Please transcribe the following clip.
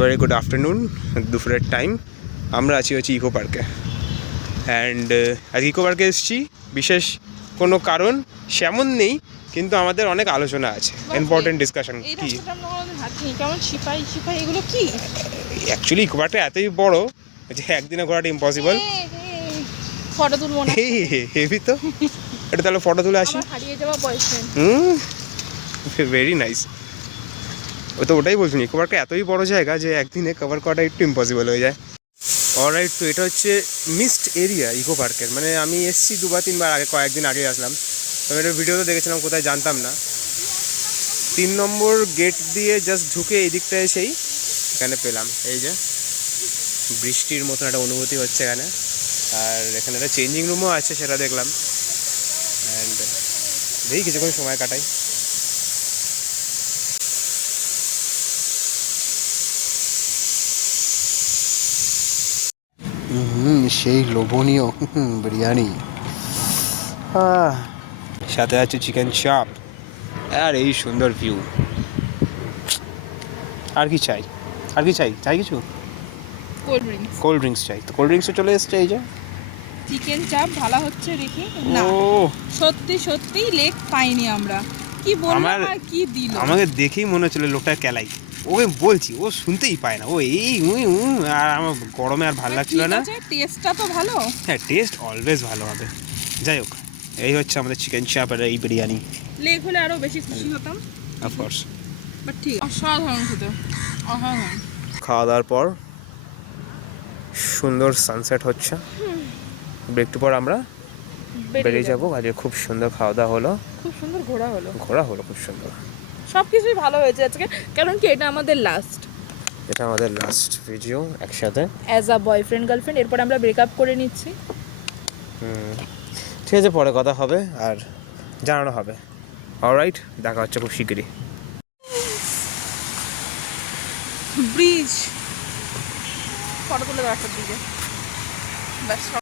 Very good afternoon, দুপুরের time. আমরা আছি ইকো পার্কে। অ্যান্ড আজকে ইকো পার্কে এসেছি, বিশেষ কোনো কারণ সেমন নেই, কিন্তু আমাদের অনেক আলোচনা আছে, ইম্পর্টেন্ট ডিসকাশন। কি এগুলো কি? অ্যাকচুয়ালি ইকো পার্কটা এতই বড় যে একদিনে ঘোরাটা ইম্পসিবল। ফটো তুলবো না? হেভি তো, এটা তাহলে ফটো তুলে আসি। হারিয়ে যাওয়া বয়ফ্রেন্ড। Very nice. ওটাই বলছি, ইকো পার্কটা এতই বড় জায়গা যে একদিনে কভার করাটা একটু ইম্পসিবল হয়ে যায়। অলরাইট, তো এটা হচ্ছে মিস্ট এরিয়া ইকো পার্কের। মানে আমি এসেছি 2-3 বার আগে, কয়েকদিন আগে আসলাম, তো আমি এটা ভিডিওতে দেখেছিলাম, কোথায় জানতাম না। 3 নম্বর গেট দিয়ে জাস্ট ঢুকে এই দিকটা এসেই এখানে পেলাম। এই যে বৃষ্টির মতন একটা অনুভূতি হচ্ছে এখানে। আর এখানে একটা চেঞ্জিং রুমও আছে, সেটা দেখলাম। অ্যান্ড দেখি কিছুক্ষণ সময় কাটাই। সেই লোভনীয় বিরিয়ানি, সাথে আছে চিকেন চাপ, আর এই সুন্দর ভিউ। আর কি চাই? চাই কিছু? কোল্ড ড্রিঙ্কস চাই। তো কোল্ড ড্রিঙ্কসও চলে এসছে। এই যে চিকেন চাপ ভালো হচ্ছে দেখি না, সত্যি লেগ পাইনি আমরা। কি বললাম আর কি দিল? আমাকে দেখেই মনে হচ্ছিল লোকটা কেলাই। ওকে বলছি, ও শুনতেই পায় না, ও এই আর আমার গরমে আর ভালো লাগছিল না। টেস্টটা তো ভালো। হ্যাঁ, টেস্ট অলওয়েজ ভালো হবে। যাই হোক, এই হচ্ছে আমাদের চিকেন চাপ আর এই বিরিয়ানি। লেগ হলে আরো বেশি খুশি হতাম, অফকোর্স। বাট ঠিক অসাধারণ খেতে, অসাধারণ। খাওয়া দাওয়ার পর সুন্দর সানসেট হচ্ছে, একটু পর আমরা বেরিয়ে যাবো। আজকে খুব সুন্দর খাওয়া দাওয়া হলো, খুব সুন্দর ঘোরা হলো খুব সুন্দর। সবকিছুই ভালো হয়েছে আজকে, কারণ কি এটা আমাদের লাস্ট ভিডিও একসাথে অ্যাজ আ বয়ফ্রেন্ড গার্লফ্রেন্ড। এরপর আমরা ব্রেকআপ করে নিচ্ছি। ঠিক আছে, পরে কথা হবে আর জানানো হবে। অলরাইট, দেখা হচ্ছে খুব শিগগিরই। ব্রিজ ফটো তুলে রাখার দিকে ব্যাস।